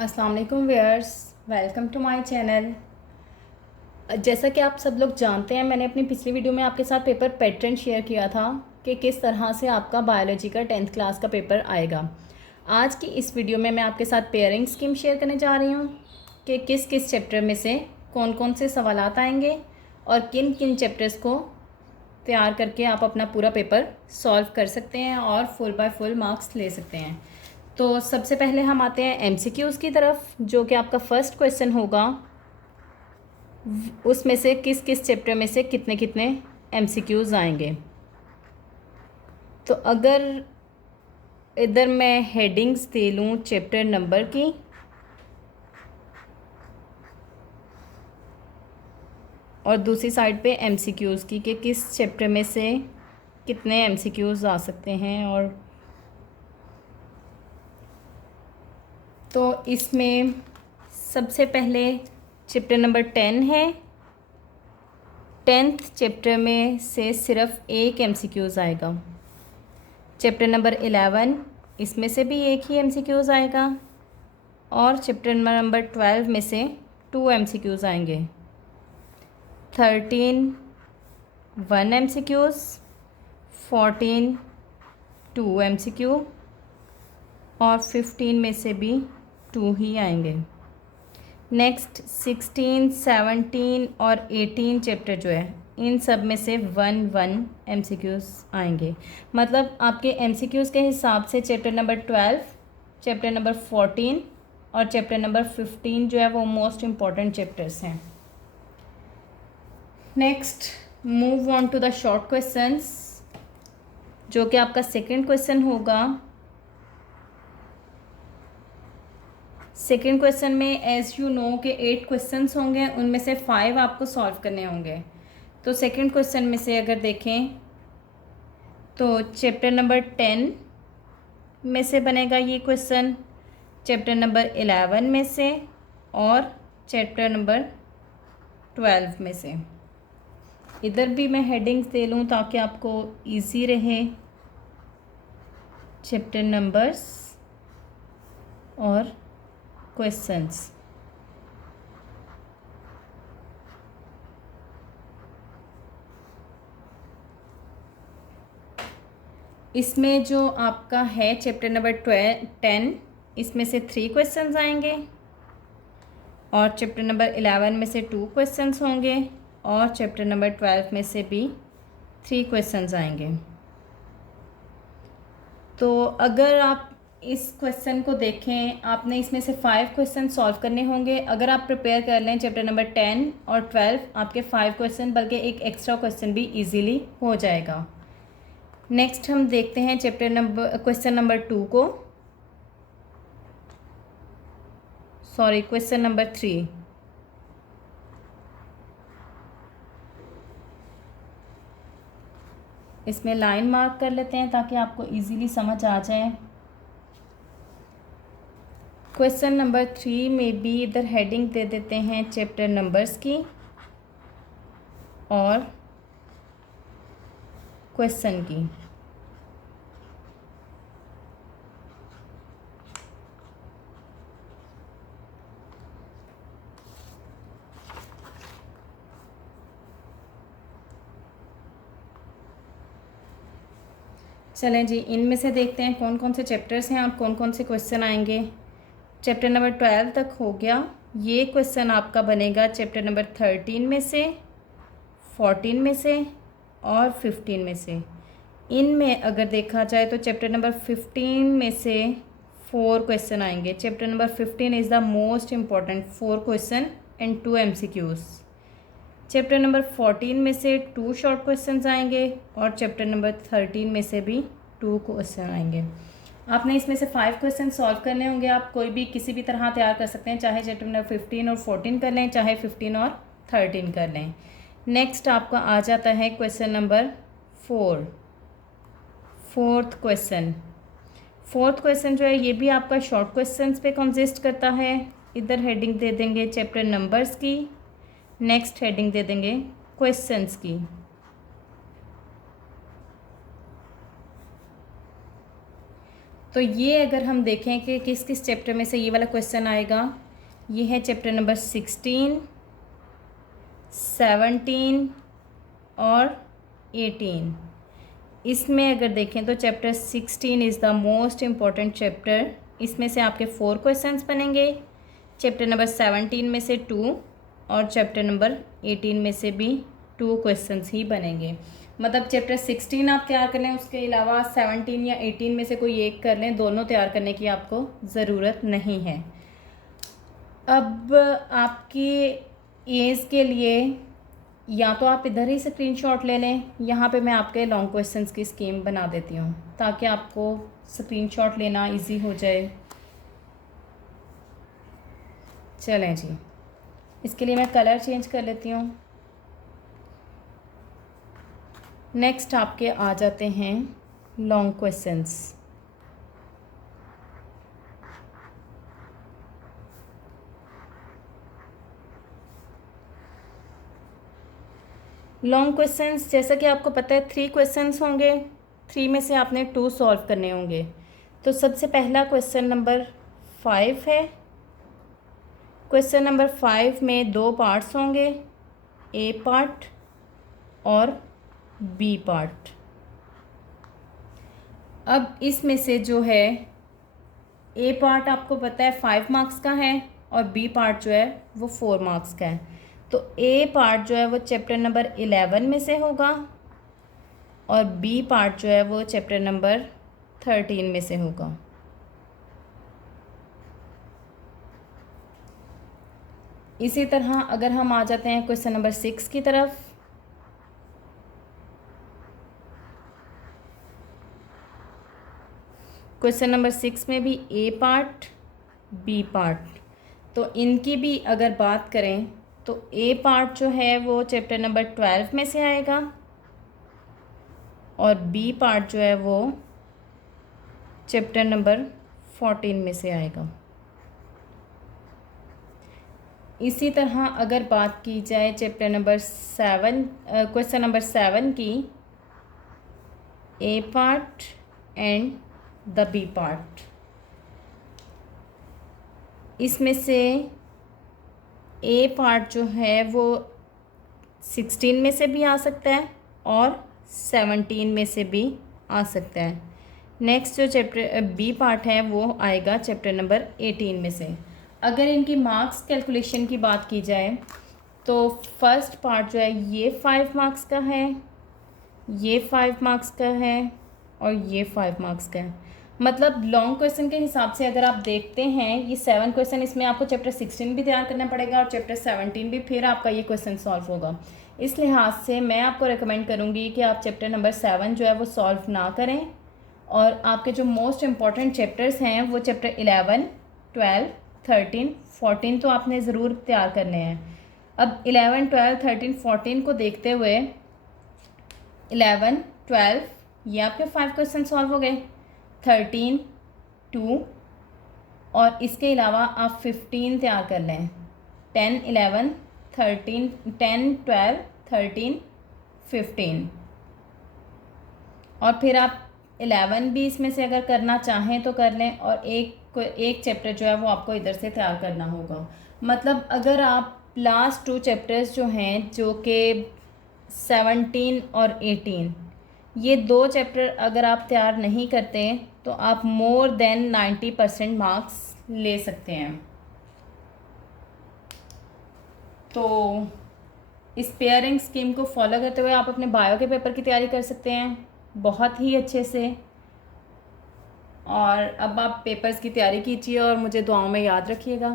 अस्सलाम वालेकुम viewers, welcome to my channel. जैसा कि आप सब लोग जानते हैं, मैंने अपनी पिछली वीडियो में आपके साथ पेपर पैटर्न शेयर किया था कि किस तरह से आपका बायोलॉजी का 10th क्लास का पेपर आएगा। आज की इस वीडियो में मैं आपके साथ पेयरिंग स्कीम शेयर करने जा रही हूँ कि किस किस चैप्टर में से कौन कौन से सवालात आएंगे और किन किन चैप्टर्स को तैयार करके आप अपना पूरा पेपर सॉल्व कर सकते हैं और फुल बाय फुल मार्क्स ले सकते हैं। तो सबसे पहले हम आते हैं एमसीक्यूज़ की तरफ, जो कि आपका फर्स्ट क्वेश्चन होगा उसमें से किस किस चैप्टर में से कितने कितने एमसीक्यूज़ आएंगे। तो अगर इधर मैं हेडिंग्स दे लूँ चैप्टर नंबर की, और दूसरी साइड पे एमसीक्यूज़ की कि किस चैप्टर में से कितने एमसीक्यूज़ आ सकते हैं। और तो इसमें सबसे पहले चैप्टर नंबर 10 है। 10th चैप्टर में से सिर्फ एक एमसीक्यूज़ आएगा। चैप्टर नंबर 11, इसमें से भी एक ही एमसीक्यूज़ आएगा। और चैप्टर नंबर 12 में से 2 एमसीक्यूज़ आएंगे। 13 1 एमसीक्यूज़, 14 2 एमसीक्यू, और 15 में से भी 2 ही आएंगे। नेक्स्ट 16 17 और 18 चैप्टर जो है, इन सब में से 1 एमसीक्यूज़ आएंगे। मतलब आपके एमसीक्यूज़ के हिसाब से चैप्टर नंबर 12, चैप्टर नंबर 14 और चैप्टर नंबर 15 जो है वो मोस्ट इम्पॉर्टेंट चैप्टर्स हैं। Next move on to the short questions, जो कि आपका सेकंड क्वेश्चन होगा। सेकेंड क्वेश्चन में एज यू नो के 8 क्वेश्चंस होंगे, उनमें से 5 आपको सॉल्व करने होंगे। तो सेकेंड क्वेश्चन में से अगर देखें तो चैप्टर नंबर 10 में से बनेगा ये क्वेश्चन, चैप्टर नंबर 11 में से, और चैप्टर नंबर 12 में से। इधर भी मैं हेडिंग्स दे लूँ ताकि आपको इजी रहे चैप्टर नंबर्स और क्वेश्चंस। इसमें जो आपका है चैप्टर नंबर 10, इसमें से 3 क्वेश्चंस आएंगे, और चैप्टर नंबर 11 में से 2 क्वेश्चंस होंगे, और चैप्टर नंबर 12 में से भी 3 क्वेश्चंस आएंगे। तो अगर आप इस क्वेश्चन को देखें, आपने इसमें से 5 क्वेश्चन सॉल्व करने होंगे। अगर आप प्रिपेयर कर लें चैप्टर नंबर 10 और 12, आपके 5 क्वेश्चन बल्कि एक एक्स्ट्रा क्वेश्चन भी ईजीली हो जाएगा। नेक्स्ट हम देखते हैं क्वेश्चन नंबर 2 को, सॉरी क्वेश्चन नंबर 3। इसमें लाइन मार्क कर लेते हैं ताकि आपको इजीली समझ आ जाए। क्वेश्चन नंबर 3 में भी इधर हेडिंग दे देते हैं चैप्टर नंबर्स की और क्वेश्चन की। चलें जी, इनमें से देखते हैं कौन कौन से चैप्टर्स हैं और कौन कौन से क्वेश्चन आएंगे। चैप्टर नंबर 12 तक हो गया। ये क्वेश्चन आपका बनेगा चैप्टर नंबर 13 में से, 14 में से और 15 में से। इनमें अगर देखा जाए तो चैप्टर नंबर 15 में से 4 क्वेश्चन आएंगे। Chapter number 15 is the most important, 4 question and 2 MCQs. Chapter number 14 में से 2 शॉर्ट क्वेश्चंस आएंगे, और चैप्टर नंबर 13 में से भी 2 क्वेश्चन आएंगे। आपने इसमें से 5 क्वेश्चन सॉल्व करने होंगे। आप कोई भी किसी भी तरह तैयार कर सकते हैं, चाहे चैप्टर नंबर 15 और 14 कर लें, चाहे 15 और 13 कर लें। नेक्स्ट आपका आ जाता है question number 4, fourth question. Fourth question जो है ये भी आपका शॉर्ट क्वेश्चंस पे कंसिस्ट करता है। इधर हेडिंग दे देंगे चैप्टर नंबर्स की, नेक्स्ट हेडिंग दे देंगे क्वेश्चंस की। तो ये अगर हम देखें कि किस किस चैप्टर में से ये वाला क्वेश्चन आएगा, ये है चैप्टर नंबर 16, 17 और 18। इसमें अगर देखें तो chapter 16 is the most important chapter. इसमें से आपके 4 क्वेश्चंस बनेंगे, चैप्टर नंबर 17 में से 2 और चैप्टर नंबर 18 में से भी 2 क्वेश्चंस ही बनेंगे। मतलब चैप्टर 16 आप तैयार कर लें, उसके अलावा 17 या 18 में से कोई एक कर लें, दोनों तैयार करने की आपको ज़रूरत नहीं है। अब आपकी एज के लिए या तो आप इधर ही स्क्रीनशॉट ले लें, यहाँ पे मैं आपके लॉन्ग क्वेश्चंस की स्कीम बना देती हूँ ताकि आपको स्क्रीनशॉट लेना इजी हो जाए। चलें जी, इसके लिए मैं कलर चेंज कर लेती हूँ। नेक्स्ट आपके आ जाते हैं लॉन्ग क्वेश्चंस। लॉन्ग क्वेश्चंस जैसा कि आपको पता है 3 क्वेश्चंस होंगे, 3 में से आपने 2 सॉल्व करने होंगे। तो सबसे पहला क्वेश्चन नंबर 5 है। क्वेश्चन नंबर 5 में 2 पार्ट्स होंगे, ए पार्ट और बी पार्ट। अब इसमें से जो है ए पार्ट आपको पता है 5 मार्क्स का है और बी पार्ट जो है वो 4 मार्क्स का है। तो ए पार्ट जो है वो चैप्टर नंबर 11 में से होगा और बी पार्ट जो है वो चैप्टर नंबर 13 में से होगा। इसी तरह अगर हम आ जाते हैं क्वेश्चन नंबर 6 की तरफ, क्वेश्चन नंबर 6 में भी ए पार्ट बी पार्ट। तो इनकी भी अगर बात करें तो ए पार्ट जो है वो चैप्टर नंबर 12 में से आएगा और बी पार्ट जो है वो चैप्टर नंबर 14 में से आएगा। इसी तरह अगर बात की जाए चैप्टर नंबर 7 क्वेश्चन नंबर 7 की, A part and the B part, इसमें से ए पार्ट जो है वो 16 में से भी आ सकता है और 17 में से भी आ सकता है। नेक्स्ट जो चैप्टर बी पार्ट है वो आएगा चैप्टर नंबर 18 में से। अगर इनकी मार्क्स कैलकुलेशन की बात की जाए तो फर्स्ट पार्ट जो है ये 5 मार्क्स का है, ये 5 मार्क्स का है और ये 5 मार्क्स का है। मतलब लॉन्ग क्वेश्चन के हिसाब से अगर आप देखते हैं ये 7 क्वेश्चन, इसमें आपको चैप्टर 16 भी तैयार करना पड़ेगा और चैप्टर 17 भी, फिर आपका ये क्वेश्चन सॉल्व होगा। इस लिहाज से मैं आपको रिकमेंड करूँगी कि आप चैप्टर नंबर 7 जो है वो सॉल्व ना करें और आपके जो मोस्ट इम्पॉर्टेंट चैप्टर्स हैं वो चैप्टर 11, 12, 13, 14 तो आपने ज़रूर तैयार करने हैं। अब 11, 12, 13, 14 को देखते हुए 11, 12 ये आपके 5 क्वेश्चन सॉल्व हो गए, 13, 2 और इसके अलावा आप 15 तैयार कर लें, 10, 11, 13, 10, 12, 13, 15 और फिर आप 11 भी इसमें से अगर करना चाहें तो कर लें और एक चैप्टर जो है वो आपको इधर से तैयार करना होगा। मतलब अगर आप लास्ट 2 चैप्टर्स जो हैं जो कि 17 और 18, ये 2 चैप्टर अगर आप तैयार नहीं करते तो आप मोर देन 90% मार्क्स ले सकते हैं। तो इस पेयरिंग स्कीम को फॉलो करते हुए आप अपने बायो के पेपर की तैयारी कर सकते हैं बहुत ही अच्छे से। और अब आप पेपर्स की तैयारी कीजिए और मुझे दुआओं में याद रखिएगा।